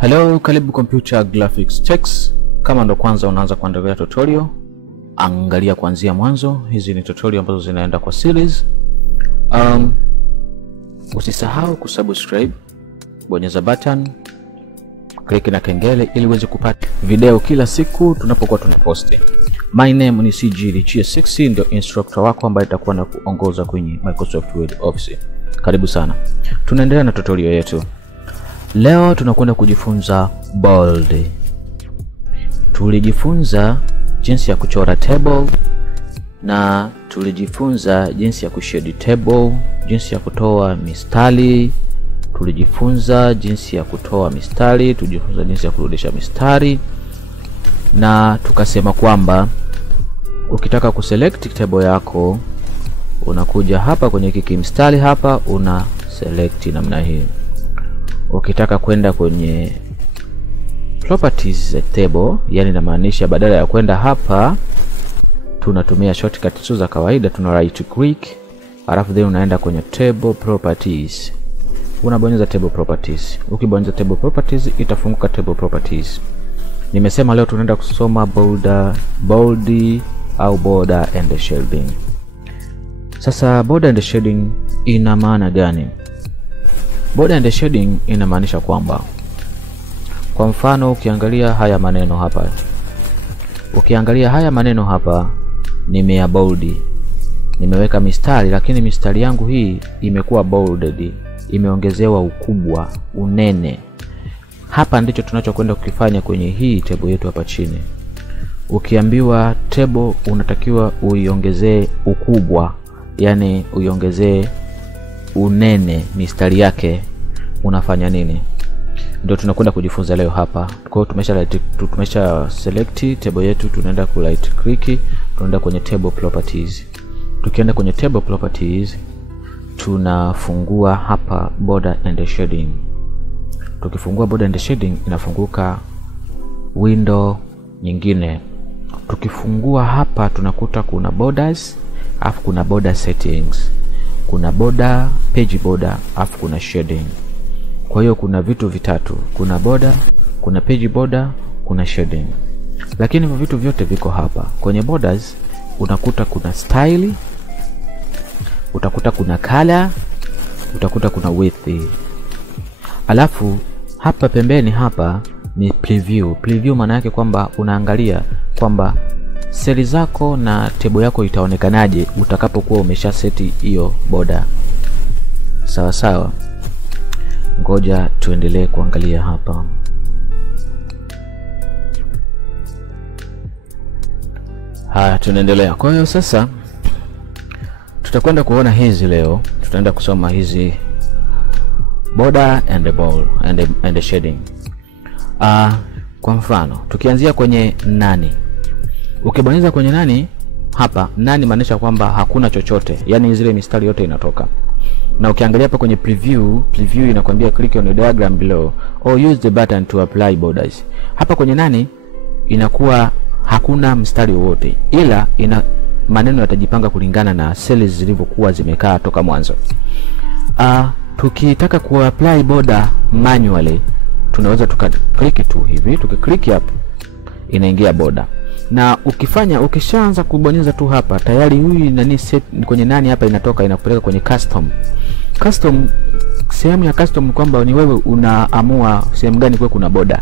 Hello, karibu Computer Graphics Techs. Kama ndo kwanza unaanza kuangalia tutorial, angalia kuanzia mwanzo. Hizi ni tutorial ambazo zinaenda kwa series. Usisahau kusubscribe, bonyeza button, click na kengele ili uweze kupata video kila siku tunapokuwa tunaposti. My name ni CG6, ndio instructor wako ambaye itakuwa na kuongoza kwenye Microsoft Word Office. Karibu sana. Tunaendelea na tutorial yetu. Leo tunakwenda kujifunza bold. Tulijifunza jinsi ya kuchora table na tulijifunza jinsi ya kushade table, jinsi ya kutoa mistari, tulijifunza jinsi ya kutoa mistari, tulijifunza jinsi ya kurudisha mistari, na tukasema kwamba ukitaka kuselect table yako unakuja hapa kwenye kiki mstari hapa, una select namna hii. Ukitaka kwenda kwenye properties table, yani inamaanisha badala ya kwenda hapa tunatumia shortcut za kawaida, tuna right click alafu then unaenda kwenye table properties, unabonyeza table properties. Ukibonyeza table properties itafunguka table properties. Nimesema leo tunaenda kusoma bold au border and shading. Sasa border and shading ina maana gani? Border and shading inamaanisha kwamba, kwa mfano ukiangalia haya maneno hapa, nimea bold, nimeweka mistari, lakini mistari yangu hii imekuwa bolded, imeongezewa ukubwa, unene. Hapa ndicho tunachokwenda kukifanya kwenye hii table yetu hapa chini. Ukiambiwa table unatakiwa uiongezee ukubwa, yani uiongezee unene mistari yake, unafanya nini? Ndio tunakwenda kujifunza leo hapa. Kwa hiyo tumesha select table yetu, tunaenda ku right click, tunaenda kwenye table properties. Tukienda kwenye table properties tunafungua hapa border and shading. Tukifungua border and shading inafunguka window nyingine. Tukifungua hapa tunakuta kuna borders, afu kuna border settings, kuna border, page border, afu kuna shading. Kwa hiyo kuna vitu vitatu, kuna border, kuna page border, kuna shading. Lakini vitu vyote viko hapa. Kwenye borders unakuta kuna style, utakuta kuna color, utakuta kuna width. Alafu hapa pembeni hapa ni preview. Preview maana yake kwamba unaangalia kwamba seli zako na table yako itaonekanaje utakapokuwa umesha seti hiyo border. Sawa sawa. Ngoja tuendelee kuangalia hapa. Haya, tunaendelea. Kwa hiyo sasa tutakwenda kuona hizi leo, tutaenda kusoma hizi border and bold and shading. Kwa mfano tukianzia kwenye nani. Ukibonyeza kwenye nani hapa, nani maanisha kwamba hakuna chochote, yani zile mistari yote inatoka. Na ukiangalia hapa kwenye preview inakwambia click on the diagram below or use the button to apply borders. Hapa kwenye nani inakuwa hakuna mstari wowote, ila ina maneno yatajipanga kulingana na cells zilivyokuwa zimekaa toka mwanzo. Tukitaka ku apply border manually tunaweza tukaklik tu hivi, tukiklik hapo inaingia border. Na ukishaanza kubonyeza tu hapa tayari huyu nani set kwenye nani hapa inatoka, inakupeleka kwenye custom. Sehemu ya custom kwamba ni wewe unaamua sehemu gani kwa kuna border.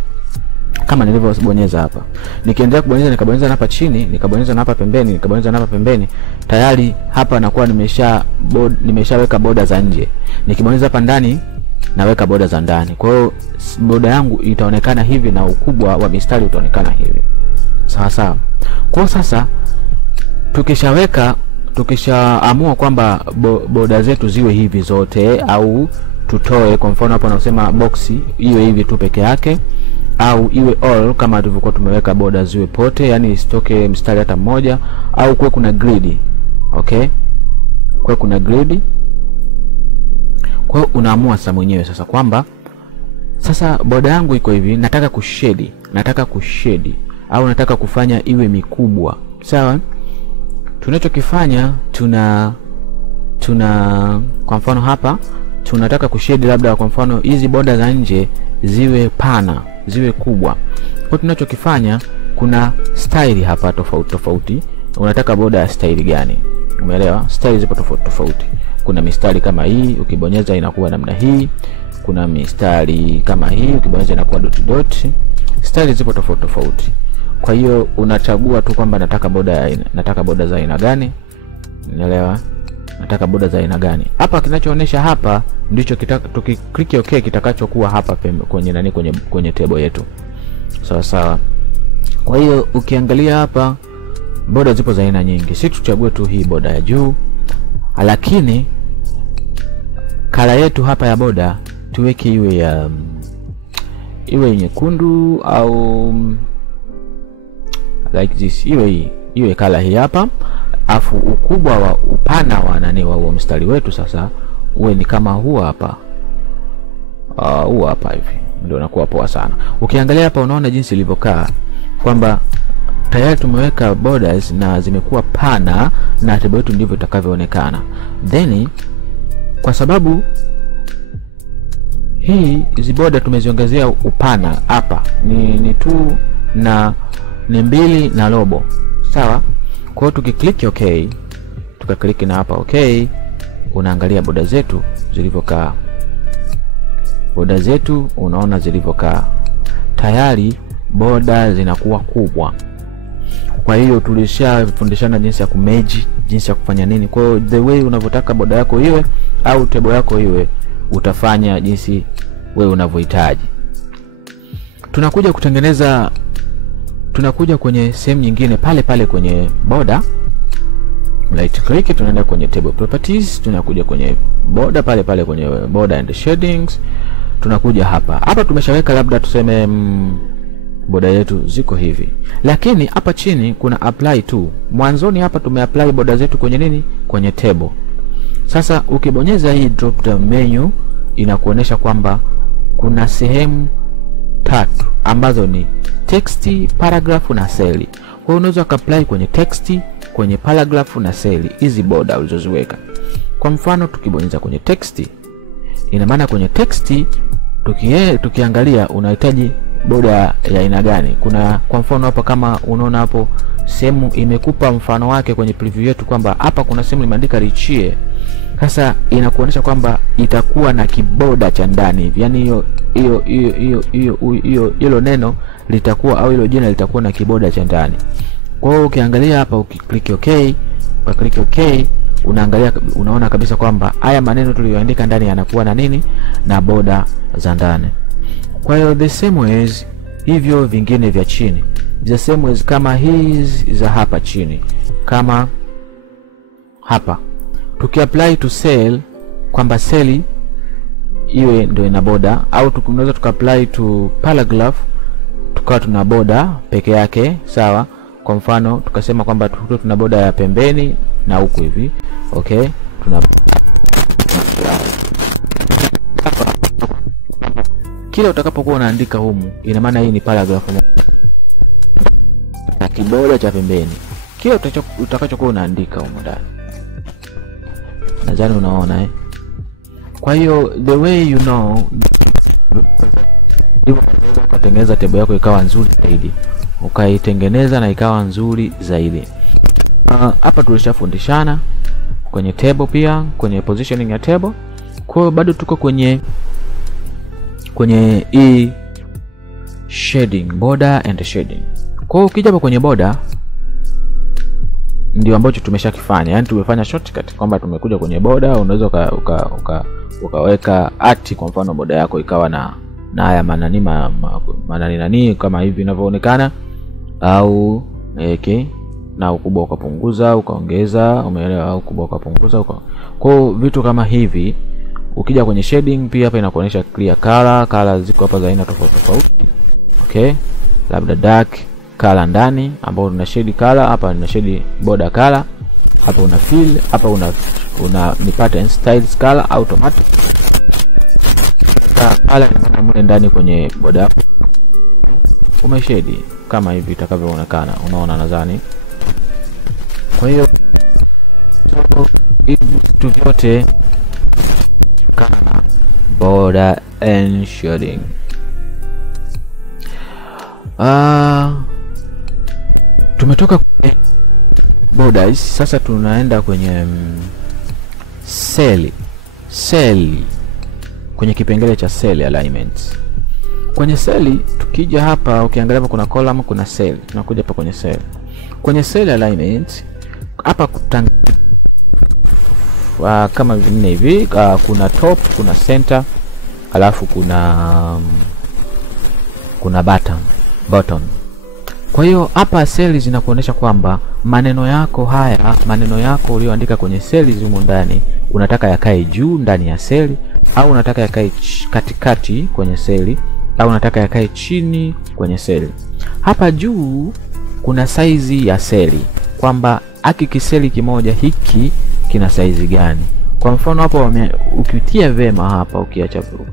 Kama nilivyobonyeza hapa, nikiendelea kubonyeza, nikabonyeza hapa chini, nikabonyeza hapa pembeni, nikabonyeza hapa pembeni, tayari hapa nakuwa nimeshaweka border za nje. Nikibonyeza hapa ndani naweka border za ndani. Kwa hiyo border yangu itaonekana hivi na ukubwa wa mistari utaonekana hivi. Sawa sawa. Kwa sasa tukishaamua kwamba border zetu ziwe hivi zote, au tutoe, kwa mfano hapa nasema box iwe hivi tu peke yake, au iwe all kama tulivyokuwa tumeweka border ziwe pote, yani isitoke mstari hata mmoja, au kwa kuna grid. Okay? Kwa kuna grid. Kwa hiyo unaamua sasa mwenyewe sasa kwamba sasa border yangu iko hivi, nataka kushade au nataka kufanya iwe mikubwa. Sawa? Tunachokifanya tuna kwa mfano hapa tunataka kushade labda kwa mfano hizi border za nje ziwe pana, ziwe kubwa. Kwa tunachokifanya, kuna style hapa tofauti tofauti. Unataka border ya style gani? Umeelewa? Style zipo tofauti tofauti. Kuna mistari kama hii, ukibonyeza inakuwa namna hii. Kuna mistari kama hii, ukibonyeza inakuwa dot dot. Style zipo tofauti tofauti. Kwa hiyo unachagua tu kwamba nataka border za aina gani. Unaelewa? Nataka border za aina gani. Hapa kinachoonesha hapa ndicho tukiklik okay kitakachokuwa hapa kwenye kwenye table yetu. Sawa sawa. Kwa hiyo ukiangalia hapa border zipo za aina nyingi. Sisi tuchague tu hii border ya juu. Lakini color yetu hapa ya border tuweke iwe nyekundu au like this, iwe color hii hapa. Afu ukubwa wa upana wa huo mstari wetu sasa uwe ni kama huu hapa. Huu hapa hivi ndio unakuwa poa sana. Ukiangalia hapa unaona jinsi ilivyokaa kwamba tayari tumeweka borders na zimekuwa pana na table yetu ndivyo itakavyoonekana. Then kwa sababu hizi border tumeziongezea upana hapa ni 2 na ni 2 na robo. Sawa? Kwa hiyo tukiklik okay, tukaklik na hapa okay, unaangalia border zetu zilivyokaa. Border zetu unaona zilivyokaa. Tayari border zinakuwa kubwa. Kwa hiyo tulishafundishana jinsi ya kumerge, jinsi ya kufanya nini. Kwa hiyo the way unavyotaka border yako iwe au table yako iwe, utafanya jinsi wewe unavyohitaji. Tunakuja kwenye sehemu nyingine pale kwenye border. Right click, tunaenda kwenye table properties, tunakuja kwenye border pale kwenye border and shadings. Tunakuja hapa tumeshaweka labda tuseme border yetu ziko hivi. Lakini hapa chini kuna apply to. Mwanzoni hapa tumeapply border zetu kwenye nini? Kwenye table. Sasa ukibonyeza hii drop down menu inakuonesha kwamba kuna sehemu 3 ambazo ni text, paragraph na cell. Kwa hiyo unaweza apply kwenye text, kwenye paragraph na cell hizi border ulizoziweka. Kwa mfano tukibonyeza kwenye text, ina maana kwenye text tukiangalia unahitaji border ya aina gani. Kuna kwa mfano hapa kama unaona hapo sehemu imekupa mfano wake kwenye preview yetu kwamba hapa kuna sehemu imeandika richie. Sasa inakuonesha kwamba itakuwa na kiboda cha ndani hivi. Yaani hilo neno litakuwa au hilo jina litakuwa na kiboda cha ndani. Kwa hiyo ukiangalia hapa ukiklik okay, ukiklik okay, unaona kabisa kwamba haya maneno tuliyoandika ndani yanakuwa na nini? Na border za ndani. Kwa hiyo the same ways hivyo vingine vya chini. The same ways kama hizi za hapa chini. Kama hapa tukiapply to cell kwamba cell iwe ndio ina border, au tunaweza tukaapply to paragraph tukawa tuna border peke yake. Sawa? Kwa mfano tukasema kwamba tuna border ya pembeni na huku hivi. Okay? Kila utakapokuwa unaandika humu, ina maana hii ni paragraph na kiboda cha pembeni. Kila utakachokuwa unaandika humu ndani. Nadhani unaona Kwa hiyo the way you know ukatengeneza table yako ikawa nzuri zaidi. Ukaitengeneza na ikawa nzuri zaidi. Hapa tulishafundishana kwenye table pia, kwenye positioning ya table. Kwa hiyo bado tuko kwenye hii shading, border and shading. Kwa hiyo ukija hapa kwenye border ndio ambacho tumeshakifanya. Yaani tumefanya shortcut kwamba tumekuja kwenye border. Unaweza ukaweka art kwa mfano border yako ikawa na haya manani kama hivi inavyoonekana, au na ukubwa ukapunguza ukaongeza, umeelewa, au ukubwa ukapunguza kwa vitu kama hivi. Ukija kwenye shading pia hapa inakuonyesha clear color ziko hapa za aina tofauti tofauti. Okay, labda dark color ndani ambao una shade color, hapa una shade border color, hapa una fill, hapa una ni pattern styles color automatic color mle ndani kwenye border umeshade kama hivi itakavyoonekana. Unaona nadhani. Kwa hiyo hivi vitu vyote kana border and shading. Tumetoka kwenye borders, sasa tunaenda kwenye cell, kwenye kipengele cha cell alignment. Kwenye cell tukija hapa, ukiangalia hapa kuna column, kuna cell. Tunakuja hapa kwenye cell. Kwenye cell alignment hapa kama vile hivi, kuna top, kuna center, alafu kuna bottom. Kwa hiyo hapa cell zinakuonesha kwamba maneno yako ulioandika kwenye cell humo ndani unataka yakae juu ndani ya cell, au unataka yakae katikati kwenye cell, au unataka yakae chini kwenye cell. Hapa juu kuna size ya cell, kwamba kiseli kimoja hiki kina size gani. Kwa mfano hapo ukitia vema hapa,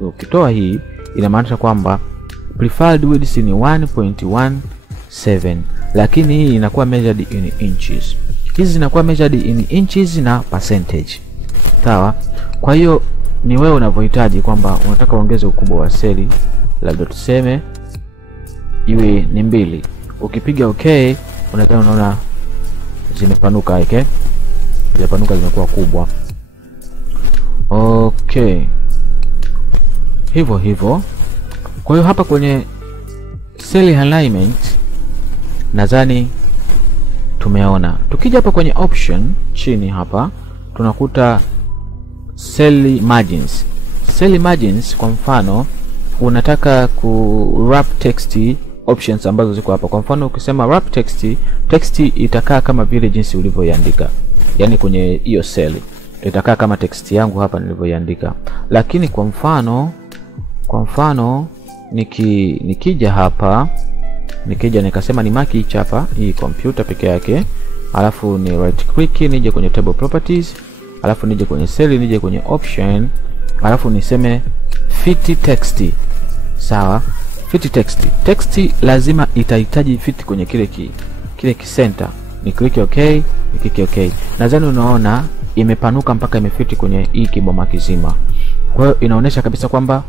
ukitoa hii, inamaanisha kwamba preferred width ni 1.17, lakini hii inakuwa measured in inches. Hizi zinakuwa measured in inches na percentage. Sawa? Kwa hiyo ni wewe unavyohitaji kwamba unataka uongeze ukubwa wa seli, labda tuseme iwe ni 2. Ukipiga okay, unaona zimepanuka, okay? Zimepanuka, zimekuwa kubwa. Okay. Hivyo. Kwa hiyo hapa kwenye cell alignment nadhani tumeona. Tukija hapa kwenye option chini hapa tunakuta cell margins. Cell margins, kwa mfano unataka ku wrap text options ambazo ziko hapa. Kwa mfano ukisema wrap text itakaa kama vile jinsi ulivyoiandika. Yaani kwenye hiyo cell itakaa kama text yangu hapa nilivyoiandika. Lakini kwa mfano nikija hapa, nikasema ni mark hii hapa, hii computer peke yake, alafu ni right click, nije kwenye table properties, alafu nije kwenye cell, nije kwenye option, alafu niseme fit text. Sawa? Fit text lazima itahitaji fit kwenye kile center. Ni click okay, Nadhani unaona imepanuka mpaka imefiti kwenye hii kiboma kizima. Kwa hiyo inaonesha kabisa kwamba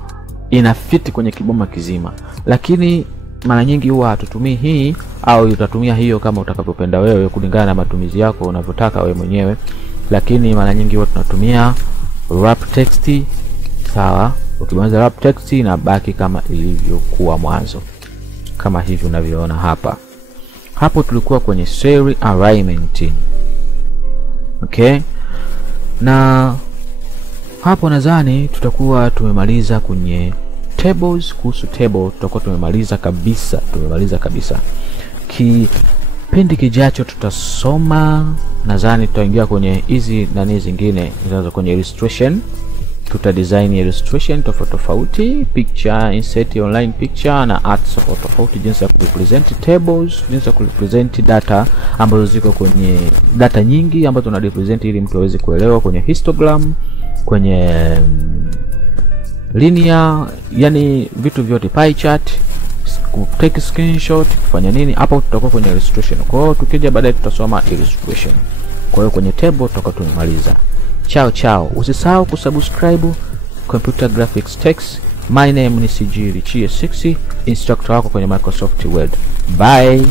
inafiti kwenye kiboma kizima. Lakini mara nyingi huwa hatutumii hii, au utatumia hiyo kama utakavyopenda wewe kulingana na matumizi yako unavyotaka wewe mwenyewe. Lakini mara nyingi huwa tunatumia wrap text. Sawa? Ukibonyeza wrap text inabaki kama ilivyokuwa mwanzo, kama hivi unavyoona hapa. Hapo tulikuwa kwenye cell alignment. Okay? Na hapo nadhani tutakuwa tumemaliza kwenye tables. Kuhusu table tutakuwa tumemaliza kabisa. Kipindi kijacho tutasoma, nadhani tutaingia kwenye hizi nani zingine zinazo kwenye illustration. Tuta design illustration tofauti, picture, insert online picture na art tofauti, jinsi ya kurepresent tables, jinsi ya kurepresent data ambazo ziko kwenye data nyingi ambazo tuna represent ili mtu aweze kuelewa, kwenye histogram, kwenye linear, yani vitu vyote, pie chart, take screenshot, kufanya nini. Hapo tutakuwa kwenye illustration. Kwa hiyo tukija baadaye tutasoma illustration. Kwa hiyo kwenye table tutakuwa tumemaliza. Ciao. Usisahau kusubscribe Computer Graphics Techs. My name ni CG Richie 6, instructor wako kwenye Microsoft Word. Bye.